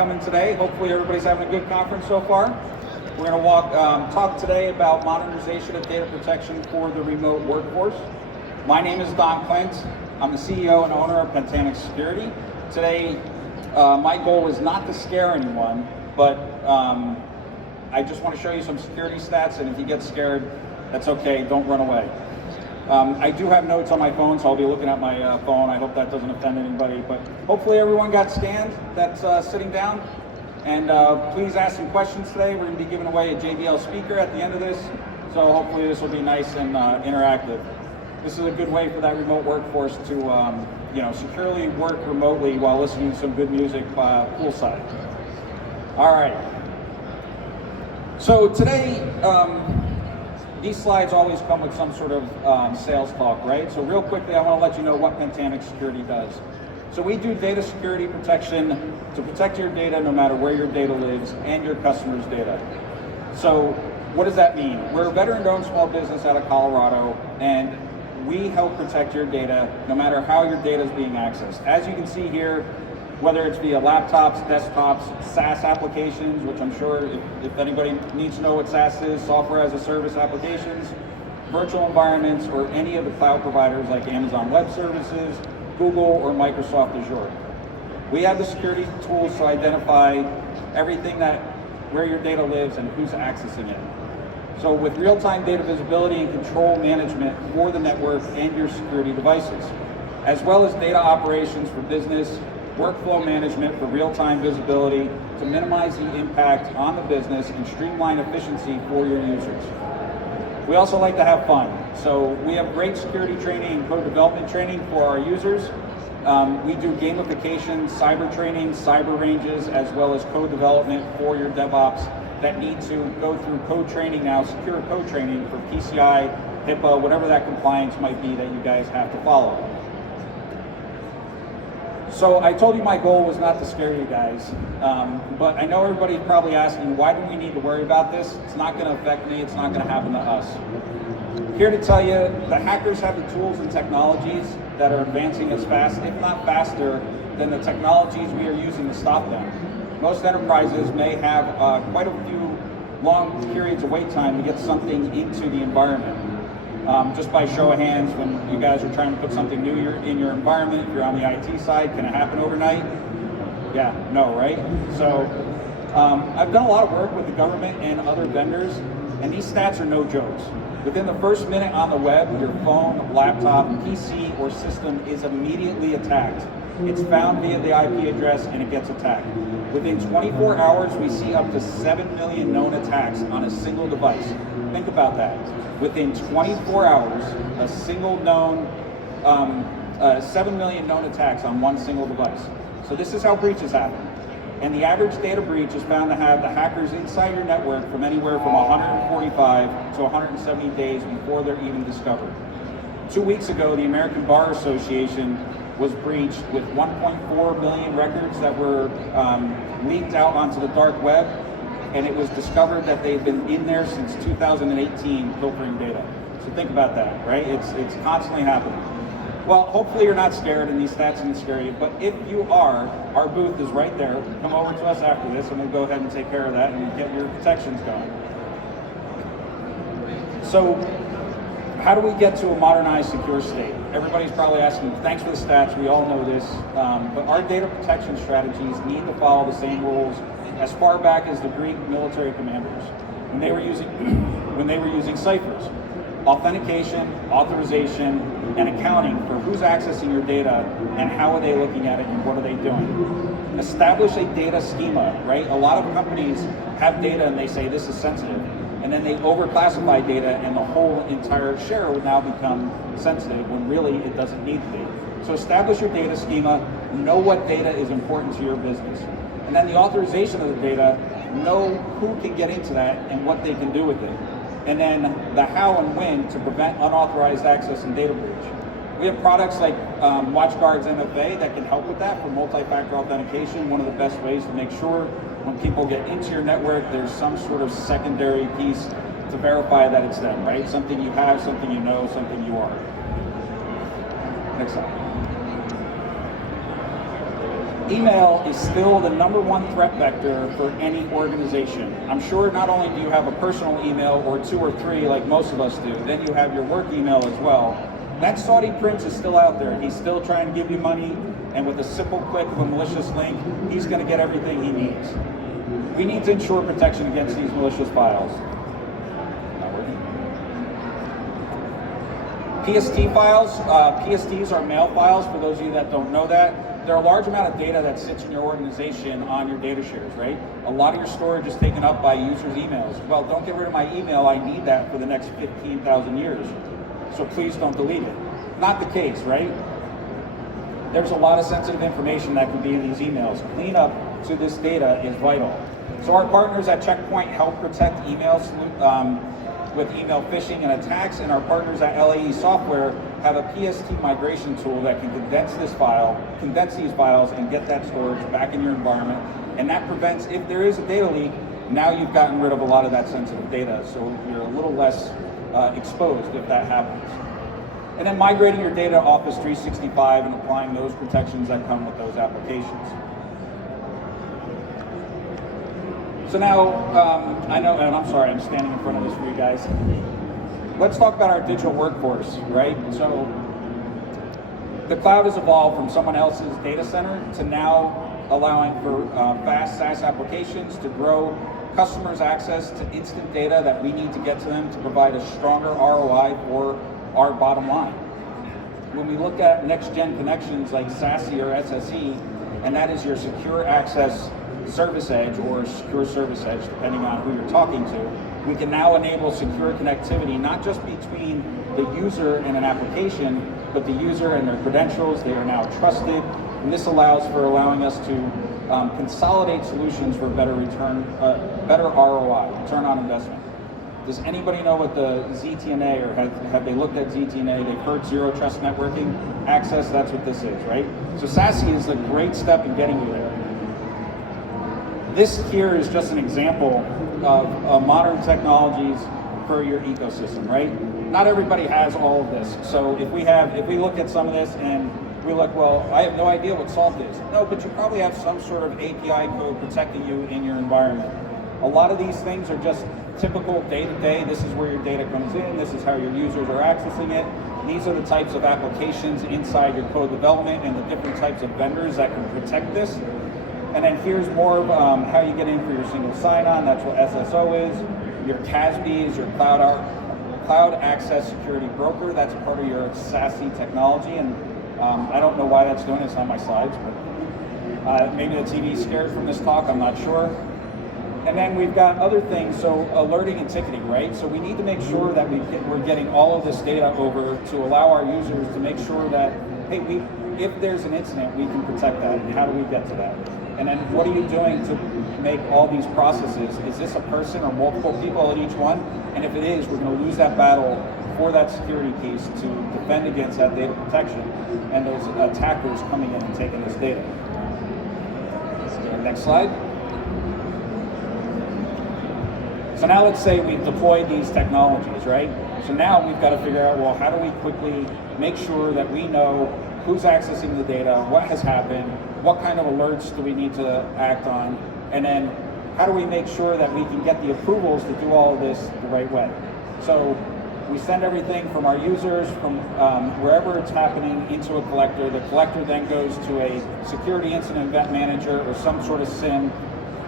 coming today. Hopefully everybody's having a good conference so far. We're going to talk today about modernization of data protection for the remote workforce. My name is Don Clint. I'm the CEO and owner of Pentamix Security. Today, my goal is not to scare anyone, but I just want to show you some security stats, and if you get scared, that's okay, don't run away. I do have notes on my phone, so I'll be looking at my phone. I hope that doesn't offend anybody, but hopefully everyone got scanned that's sitting down. And please ask some questions today. We're going to be giving away a JBL speaker at the end of this, so hopefully this will be nice and interactive. This is a good way for that remote workforce to securely work remotely while listening to some good music poolside. All right. So today, these slides always come with some sort of sales talk, right? So real quickly, I want to let you know what Pentamix Security does. So we do data security protection to protect your data no matter where your data lives and your customers' data. So what does that mean? We're a veteran-owned small business out of Colorado, and we help protect your data no matter how your data is being accessed. As you can see here, whether it's via laptops, desktops, SaaS applications, which I'm sure if anybody needs to know what SaaS is, software as a service applications, virtual environments, or any of the cloud providers like Amazon Web Services, Google, or Microsoft Azure. We have the security tools to identify everything where your data lives and who's accessing it. So with real-time data visibility and control management for the network and your security devices, as well as data operations for business, workflow management for real-time visibility to minimize the impact on the business and streamline efficiency for your users. We also like to have fun. So we have great security training and code development training for our users. We do gamification, cyber training, cyber ranges, as well as code development for your DevOps that need to go through code training now, secure code training for PCI, HIPAA, whatever that compliance might be that you guys have to follow. So I told you my goal was not to scare you guys, but I know everybody's probably asking, why do we need to worry about this? It's not going to affect me, it's not going to happen to us. Here to tell you, the hackers have the tools and technologies that are advancing as fast, if not faster, than the technologies we are using to stop them. Most enterprises may have quite a few long periods of wait time to get something into the environment. Just by show of hands, when you guys are trying to put something new in your environment, if you're on the IT side, can it happen overnight? Yeah, no, right? So I've done a lot of work with the government and other vendors, and these stats are no jokes. Within the first minute on the web, your phone, laptop, PC, or system is immediately attacked. It's found via the IP address and it gets attacked. Within 24 hours, we see up to 7 million known attacks on a single device. Think about that. Within 24 hours, a single known, 7 million known attacks on one single device. So this is how breaches happen. And the average data breach is found to have the hackers inside your network from anywhere from 145 to 170 days before they're even discovered. 2 weeks ago, the American Bar Association was breached with 1.4 million records that were leaked out onto the dark web, and it was discovered that they've been in there since 2018 pilfering data. So think about that, right? It's constantly happening. Well, hopefully you're not scared and these stats didn't scare you, but if you are, our booth is right there. Come over to us after this and we'll go ahead and take care of that and get your protections going. So how do we get to a modernized, secure state? Everybody's probably asking, thanks for the stats, we all know this, but our data protection strategies need to follow the same rules as far back as the Greek military commanders when they were using ciphers. Authentication, authorization, and accounting for who's accessing your data and how are they looking at it and what are they doing. Establish a data schema, right? A lot of companies have data and they say this is sensitive, and then they overclassify data and the whole entire share would now become sensitive when really it doesn't need to be. So establish your data schema, know what data is important to your business. And then the authorization of the data, know who can get into that and what they can do with it. And then the how and when to prevent unauthorized access and data breach. We have products like WatchGuard's MFA that can help with that for multi-factor authentication. One of the best ways to make sure when people get into your network, there's some sort of secondary piece to verify that it's them, right? Something you have, something you know, something you are. Next slide. Email is still the #1 threat vector for any organization. I'm sure not only do you have a personal email or 2 or 3 like most of us do, then you have your work email as well. That Saudi prince is still out there. He's still trying to give you money, and with a simple click of a malicious link, he's going to get everything he needs. We need to ensure protection against these malicious files. PST files, PSTs are mail files, for those of you that don't know that. They're a large amount of data that sits in your organization on your data shares, right? A lot of your storage is taken up by users' emails. Well, don't get rid of my email, I need that for the next 15,000 years. So please don't delete it. Not the case, right? There's a lot of sensitive information that can be in these emails. Cleanup to this data is vital. So our partners at Checkpoint help protect emails with email phishing and attacks, and our partners at LAE Software have a PST migration tool that can condense these files and get that storage back in your environment. And that prevents, if there is a data leak, now you've gotten rid of a lot of that sensitive data, so you're a little less exposed if that happens. And then migrating your data to Office 365 and applying those protections that come with those applications. So now, I know, and I'm sorry, I'm standing in front of this for you guys. Let's talk about our digital workforce, right? So the cloud has evolved from someone else's data center to now allowing for fast SaaS applications to grow customers access to instant data that we need to get to them to provide a stronger ROI for our bottom line. When we look at next-gen connections like SASE or SSE, and that is your secure access service edge or secure service edge, depending on who you're talking to, we can now enable secure connectivity, not just between the user and an application, but the user and their credentials. They are now trusted, and this allows for allowing us to consolidate solutions for better return, better ROI, return on investment. Does anybody know what the ZTNA, or have they looked at ZTNA? They've heard Zero Trust Networking Access, that's what this is, right? So SASE is a great step in getting you there. This here is just an example of modern technologies for your ecosystem, right? Not everybody has all of this. So if we look at some of this and we look, well, I have no idea what Salt is. No, but you probably have some sort of API code protecting you in your environment. A lot of these things are just typical day-to-day. This is where your data comes in. This is how your users are accessing it. These are the types of applications inside your code development and the different types of vendors that can protect this. And then here's more of how you get in for your single sign-on. That's what SSO is. Your CASB is your Cloud Access Security Broker. That's part of your SASE technology. And I don't know why that's doing it. It's on my slides, but maybe the TV's scared from this talk. I'm not sure. And then we've got other things, so alerting and ticketing, right? So we need to make sure that we're getting all of this data over to allow our users to make sure that, hey, if there's an incident, we can protect that. And how do we get to that? And then what are you doing to make all these processes? Is this a person or multiple people at each one? And if it is, we're going to lose that battle for that security piece to defend against that data protection and those attackers coming in and taking this data. Next slide. So now let's say we've deployed these technologies, right? So now we've got to figure out, well, how do we quickly make sure that we know who's accessing the data, what has happened, what kind of alerts do we need to act on, and then how do we make sure that we can get the approvals to do all of this the right way? So we send everything from our users, from wherever it's happening, into a collector. The collector then goes to a security incident event manager or some sort of SIM.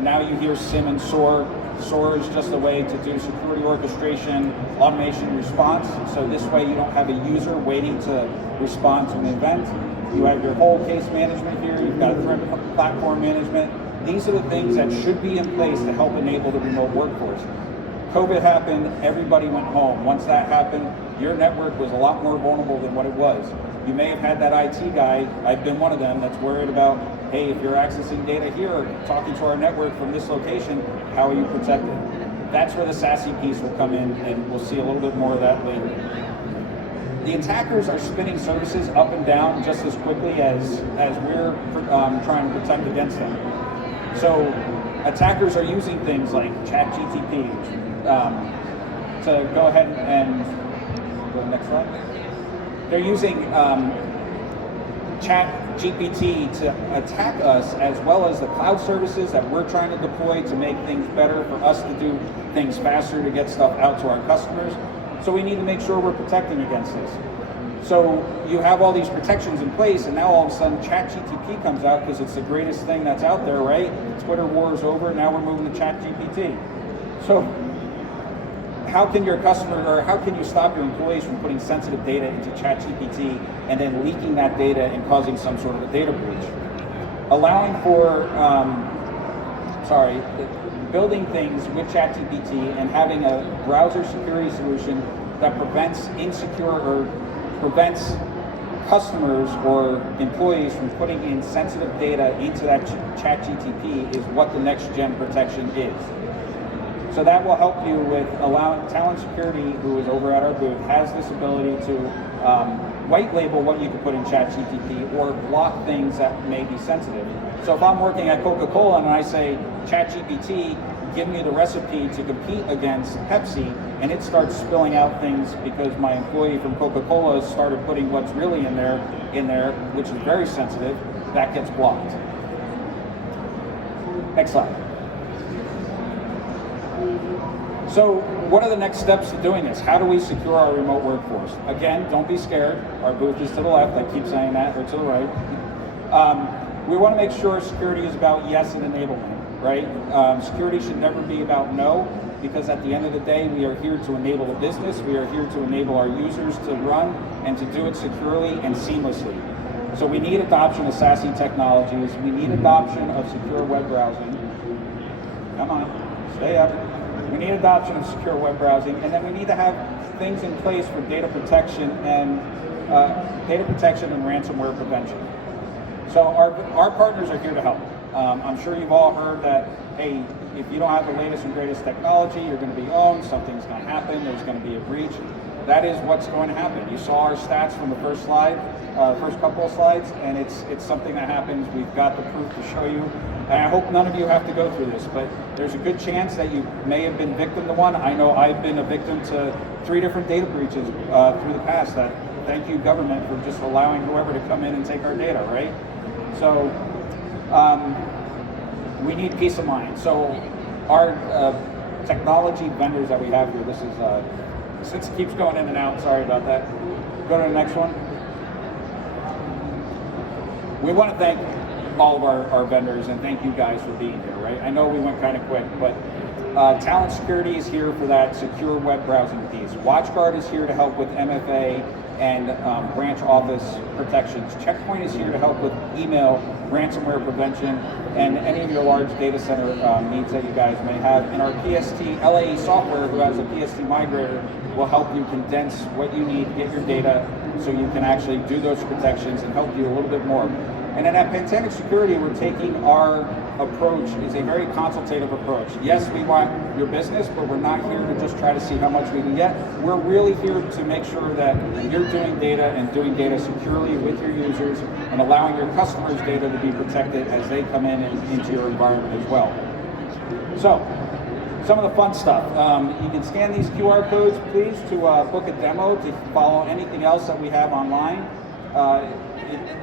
Now you hear SIM and SOAR. SOAR is just a way to do security orchestration, automation response. So this way you don't have a user waiting to respond to an event. You have your whole case management here. You've got a threat platform management. These are the things that should be in place to help enable the remote workforce. COVID happened, everybody went home. Once that happened, your network was a lot more vulnerable than what it was. You may have had that IT guy, I've been one of them, that's worried about, hey, if you're accessing data here or talking to our network from this location, how are you protected? That's where the SASE piece will come in, and we'll see a little bit more of that later. The attackers are spinning services up and down just as quickly as we're trying to protect against them. So attackers are using things like ChatGTP to go ahead and go to the next slide. They're using GPT to attack us, as well as the cloud services that we're trying to deploy to make things better, for us to do things faster, to get stuff out to our customers. So we need to make sure we're protecting against this. So you have all these protections in place, and now all of a sudden ChatGPT comes out because it's the greatest thing that's out there, right? Twitter war is over, now we're moving to ChatGPT. So how can your customer, or how can you stop your employees from putting sensitive data into ChatGPT and then leaking that data and causing some sort of a data breach? Allowing for, building things with ChatGPT and having a browser security solution that prevents customers or employees from putting in sensitive data into that ChatGPT is what the next gen protection is. So that will help you with allowing Talent Security, who is over at our booth, has this ability to white label what you can put in ChatGPT or block things that may be sensitive. So if I'm working at Coca-Cola and I say, ChatGPT, give me the recipe to compete against Pepsi, and it starts spilling out things because my employee from Coca-Cola started putting what's really in there, which is very sensitive, that gets blocked. Next slide. So what are the next steps to doing this? How do we secure our remote workforce? Again, don't be scared. Our booth is to the left. I keep saying that, or to the right. We want to make sure security is about yes and enablement, right? Security should never be about no, because at the end of the day, we are here to enable a business. We are here to enable our users to run and to do it securely and seamlessly. So we need adoption of SASE technologies. We need adoption of secure web browsing. Come on, stay up. We need adoption of secure web browsing, and then we need to have things in place for data protection and ransomware prevention. So our partners are here to help. I'm sure you've all heard that, hey, if you don't have the latest and greatest technology, you're going to be owned, something's going to happen, there's going to be a breach. That is what's going to happen. You saw our stats from the first slide, first couple of slides, and it's something that happens. We've got the proof to show you. And I hope none of you have to go through this, but there's a good chance that you may have been victim to one. I know I've been a victim to 3 different data breaches through the past. That thank you, government, for just allowing whoever to come in and take our data, right? So we need peace of mind. So our technology vendors that we have here, this is, since it keeps going in and out, sorry about that. Go to the next one. We want to thank all of our vendors, and thank you guys for being here, right? I know we went kind of quick, but Talent Security is here for that secure web browsing piece. WatchGuard is here to help with MFA and branch office protections. Checkpoint is here to help with email, ransomware prevention, and any of your large data center needs that you guys may have. And our PST LAE software, who has a PST migrator, will help you condense what you need, get your data, so you can actually do those protections and help you a little bit more. And then at Pentamix Security, we're taking our approach is a very consultative approach. Yes, we want your business, but we're not here to just try to see how much we can get. We're really here to make sure that you're doing data and doing data securely with your users and allowing your customers' data to be protected as they come in and into your environment as well. So, some of the fun stuff. You can scan these QR codes, please, to book a demo, to follow anything else that we have online.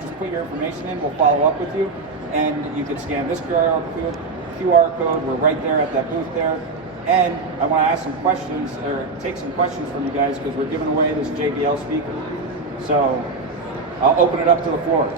Just put your information in, we'll follow up with you. And you can scan this QR code, we're right there at that booth there. And I want to ask some questions, or take some questions from you guys, because we're giving away this JBL speaker. So I'll open it up to the floor.